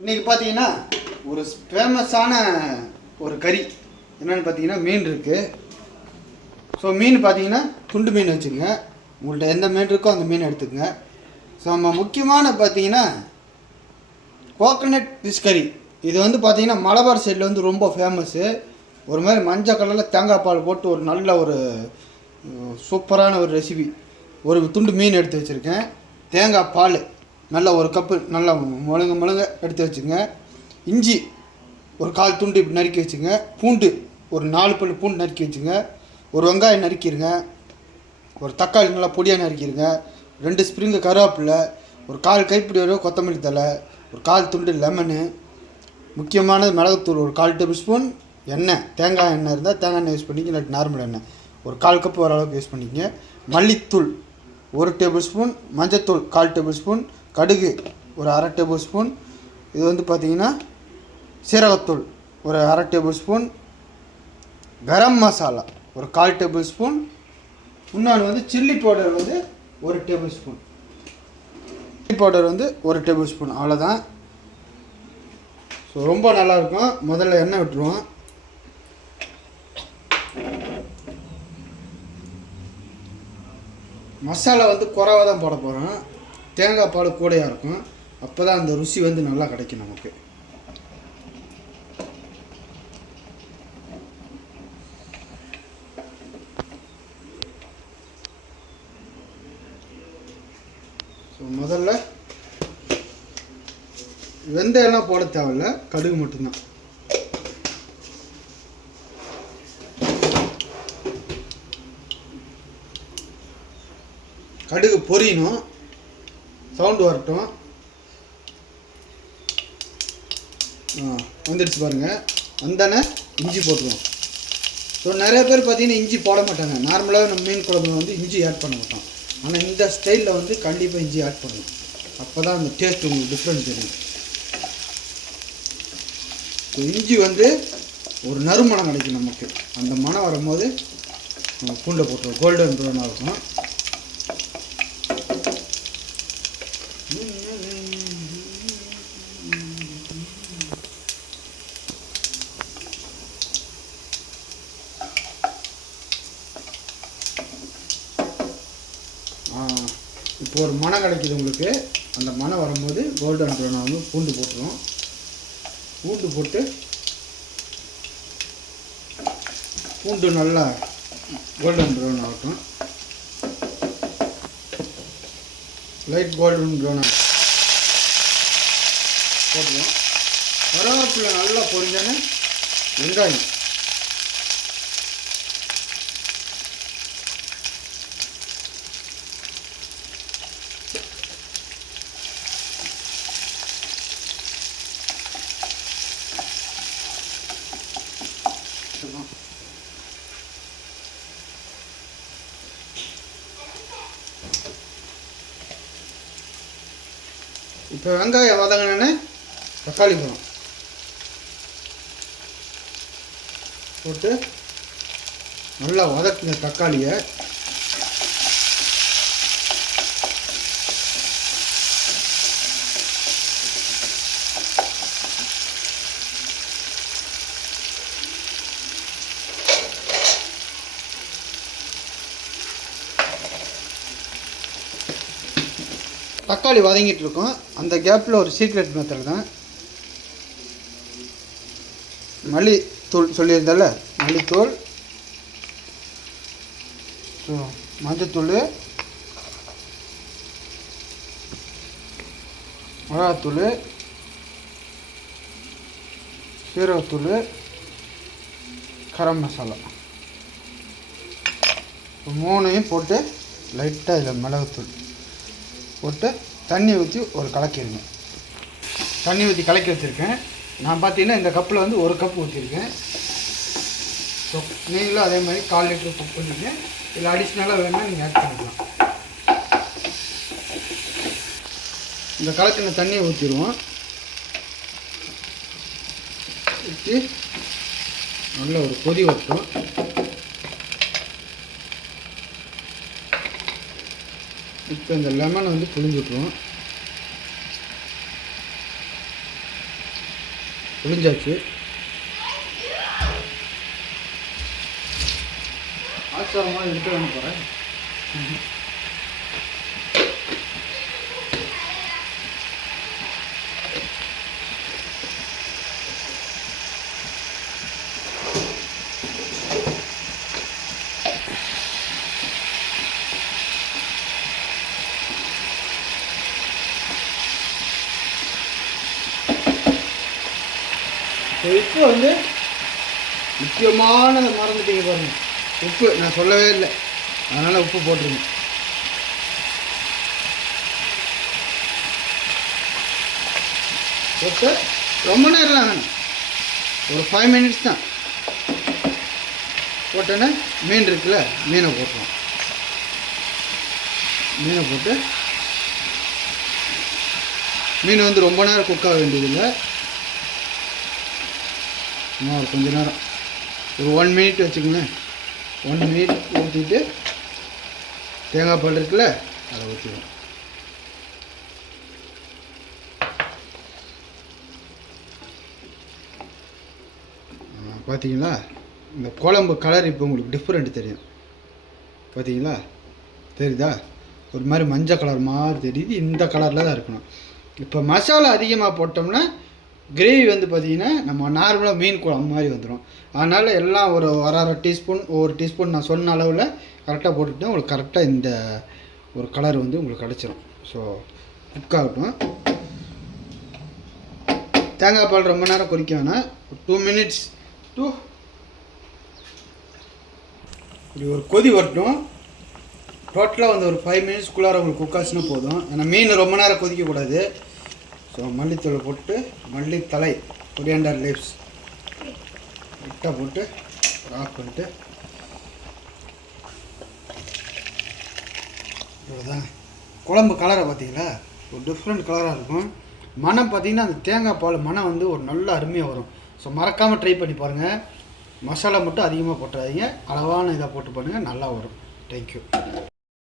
இன்றைக்கி பார்த்தீங்கன்னா ஒரு ஃபேமஸான ஒரு கறி என்னென்னு பார்த்தீங்கன்னா மீன் இருக்குது. ஸோ மீன் பார்த்தீங்கன்னா துண்டு மீன் வச்சுக்கோங்க. உங்கள்கிட்ட எந்த மீன் இருக்கோ அந்த மீன் எடுத்துக்கோங்க. ஸோ நம்ம முக்கியமான பார்த்தீங்கன்னா கோகனட் ஃபிஷ் கறி. இது வந்து பார்த்தீங்கன்னா மலபார் சைடில் வந்து ரொம்ப ஃபேமஸ்ஸு. ஒரு மாதிரி மஞ்சள் கலரில் தேங்காய் பால் போட்டு ஒரு நல்ல ஒரு சூப்பரான ஒரு ரெசிபி. ஒரு துண்டு மீன் எடுத்து வச்சுருக்கேன். தேங்காய் பால் நல்லா ஒரு கப்பு நல்லா முழுங்க எடுத்து வச்சுங்க. இஞ்சி ஒரு 1/4 துண்டு இப்படி நறுக்கி வச்சுங்க. பூண்டு ஒரு 4 பல் பூண்டு நறுக்கி வச்சுங்க. ஒரு வெங்காயம் நறுக்கிடுங்க. ஒரு தக்காளி நல்லா பொடியாக நறுக்கிடுங்க. 2 ஸ்ப்ரிங்கு கருவேப்பிலை, ஒரு 1/4 கைப்பிடி வரை கொத்தமல்லி தழை, ஒரு 1/4 துண்டு லெமனு, முக்கியமானது மிளகுத்தூள் ஒரு 1/4 டேபிள் ஸ்பூன், எண்ணெய் தேங்காய் எண்ணெய் இருந்தால் தேங்காய் எண்ணெய் யூஸ் பண்ணிக்க, இல்லாட்டி நார்மல் எண்ணெய் ஒரு 1/4 கப்பு வர அளவுக்கு யூஸ் பண்ணிக்கங்க. மல்லித்தூள் 1 டேபிள் ஸ்பூன், மஞ்சத்தூள் 1/4 டேபிள் ஸ்பூன், கடுகு ஒரு 1/2 டேபிள் ஸ்பூன், இது வந்து பார்த்திங்கன்னா சீரகத்தூள் ஒரு 1/2 டேபிள் ஸ்பூன், கரம் மசாலா ஒரு 1/4 டேபிள் ஸ்பூன், இன்னொன்று வந்து சில்லி பவுடர் வந்து 1 டேபிள் ஸ்பூன், சில்லி பவுடர் வந்து 1 டேபிள் ஸ்பூன், அவ்வளோதான். ஸோ ரொம்ப நல்லாயிருக்கும். முதல்ல எண்ணெய் விட்டுருவோம். மசாலா வந்து குறைவாக தான் போட போகிறோம். தேங்காய் பால் கூடையாக இருக்கும். அப்போ தான் அந்த ருசி வந்து நல்லா கிடைக்கும் நமக்கு. ஸோ முதல்ல வெந்தயம்லாம் போட தேவையில்ல, கடுகு மட்டும்தான். கடுகு பொரியணும், சவுண்டு வரட்டும். வந்துடுச்சு பாருங்கள். வந்தானே இஞ்சி போட்டுருவோம். ஸோ நிறைய பேர் பார்த்தீங்கன்னா இஞ்சி போட மாட்டாங்க. நார்மலாக நம்ம மீன் குழம்புல வந்து இஞ்சி ஆட் பண்ண மாட்டோம். ஆனால் இந்த ஸ்டைலில் வந்து கண்டிப்பாக இஞ்சி ஆட் பண்ணணும். அப்போ தான் அந்த டேஸ்ட் உங்களுக்கு டிஃப்ரெண்ட் தெரியும். ஸோ இஞ்சி வந்து ஒரு நறுமணம் கிடைக்கும் நமக்கு. அந்த மனம் வரும்போது நம்ம பூண்டை போட்டுருவோம். கோல்டன் ப்ரௌனாக இருக்கும். இப்போ ஒரு மனம் கிடைக்கிது உங்களுக்கு. அந்த மனம் வரும்போது கோல்டன் ப்ரௌனாக வந்து பூண்டு போட்டுருவோம். பூண்டு போட்டு பூண்டு நல்லா கோல்டன் ப்ரௌன் ஆகட்டும். லைட் கோல்டன் ப்ரௌனாக போட்டுருவோம். கருவேப்பிலை நல்லா பொரிஞ்சானே வெங்காயம், இப்போ வெங்காயம் வதங்கினே தக்காளி பழம் போட்டு நல்லா வதக்குங்க. தக்காளியை தக்காளி வதங்கிட்டு இருக்கோம். அந்த கேப்பில் ஒரு சீக்ரெட் மெத்தட் தான். மல்லித்தூள் சொல்லியிருந்தால மல்லித்தூள், மஞ்சத்தூள், மிளகாத்தூள், சீரகத்தூள், கரம் மசாலா 3ஐயும் போட்டு லைட்டாக இதில் மிளகுத்தூள் போட்டு தண்ணி ஊற்றி ஒரு கலக்கிடுங்க. தண்ணி ஊற்றி கலக்கி வச்சுருக்கேன். நான் பார்த்தீங்கன்னா இந்த கப்பில் வந்து 1 கப் ஊற்றிருக்கேன். ஸோ நீங்களும் அதே மாதிரி 1/4 லிட்டர் குக் பண்ணிவிட்டு இதில் அடிஷ்னலாக வேணால் நீங்கள் ஆட் பண்ணிக்கலாம். இந்த கலக்கின தண்ணியை ஊற்றிடுவோம். ஊற்றி நல்ல ஒரு கொதி வரட்டும். இப்போ இந்த லெமனை வந்து புழிஞ்சு விட்ருவோம். புளிஞ்சாச்சு. ஆச்சாரமாக எடுத்து வேணும் போகிறேன். இப்போ வந்து முக்கியமானதை மறந்துட்டீங்க பாருங்க, உப்பு. நான் சொல்லவே இல்லை, அதனால் உப்பு போட்டுருங்க. போட்டு ரொம்ப நேரம்லாம் வேணும், ஒரு 5 minutes தான். போட்டோன்னே மீன் இருக்குல்ல, மீனை போட்டுருவோம். மீனை போட்டு மீன் வந்து ரொம்ப நேரம் குக் ஆக வேண்டியதில்லை. இன்னும் ஒரு கொஞ்ச நேரம், ஒரு 1 minute வச்சுக்கோங்களேன். 1 minute ஊற்றிட்டு தேங்காய் பால் இருக்குல்ல, அதை ஊற்றிடுவோம். பார்த்தீங்களா, இந்த குழம்பு கலர் இப்போ உங்களுக்கு டிஃப்ரெண்ட் தெரியும். பார்த்தீங்களா, தெரியுதா? ஒரு மாதிரி மஞ்சள் கலர் மாதிரி தெரியுது. இந்த கலரில் தான் இருக்கணும். இப்போ மசாலா அதிகமாக போட்டோம்னா கிரேவி வந்து பார்த்திங்கன்னா நம்ம நார்மலாக மீன் குழம்பு மாதிரி வந்துடும். அதனால் எல்லாம் ஒரு 1/2 டீஸ்பூன், 1 டீஸ்பூன் நான் சொன்ன அளவில் கரெக்டாக போட்டுவிட்டேன். உங்களுக்கு கரெக்டாக இந்த ஒரு கலர் வந்து உங்களுக்கு கிடச்சிரும். ஸோ குக் ஆகட்டும். தேங்காய் பால் ரொம்ப நேரம் கொதிக்க வேணாம், 2 minutes டு இப்படி ஒரு கொதி வரட்டும். டோட்டலாக வந்து ஒரு 5 minutesக்குள்ளார உங்களுக்கு குக் ஆச்சுன்னா போதும். ஏன்னா மீன் ரொம்ப நேரம் கொதிக்கக்கூடாது. ஸோ மல்லித்தூள் போட்டு, மல்லித்தலை, கொரியாண்டர் லீவ்ஸ் லைட்டாக போட்டு ஆஃப் பண்ணிட்டு, இவ்வளோதான். குழம்பு கலரை பார்த்தீங்களா, ஒரு டிஃப்ரெண்ட் கலராக இருக்கும். மனம் பார்த்திங்கன்னா அந்த தேங்காய் பால் மனம் வந்து ஒரு நல்ல அருமையாக வரும். ஸோ மறக்காமல் ட்ரை பண்ணி பாருங்கள். மசாலா மட்டும் அதிகமாக போட்டுறாதீங்க, அளவான இதாக போட்டு பண்ணுங்கள், நல்லா வரும். தேங்க்யூ.